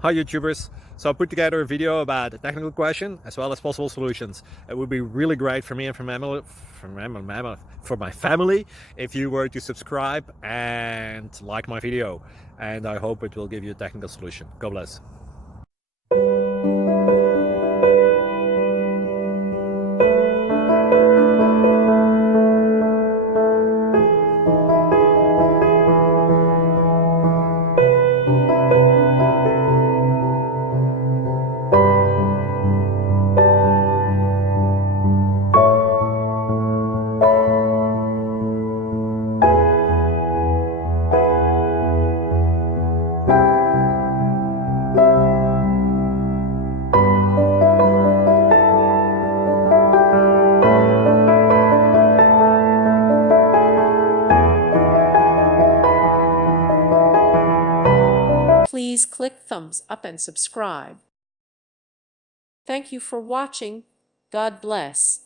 Hi YouTubers. So I put together a video about a technical question as well as possible solutions. It would be really great for me and for my family if you were to subscribe and like my video. And I hope it will give you a technical solution. God bless. Please click thumbs up and subscribe. Thank you for watching. God bless.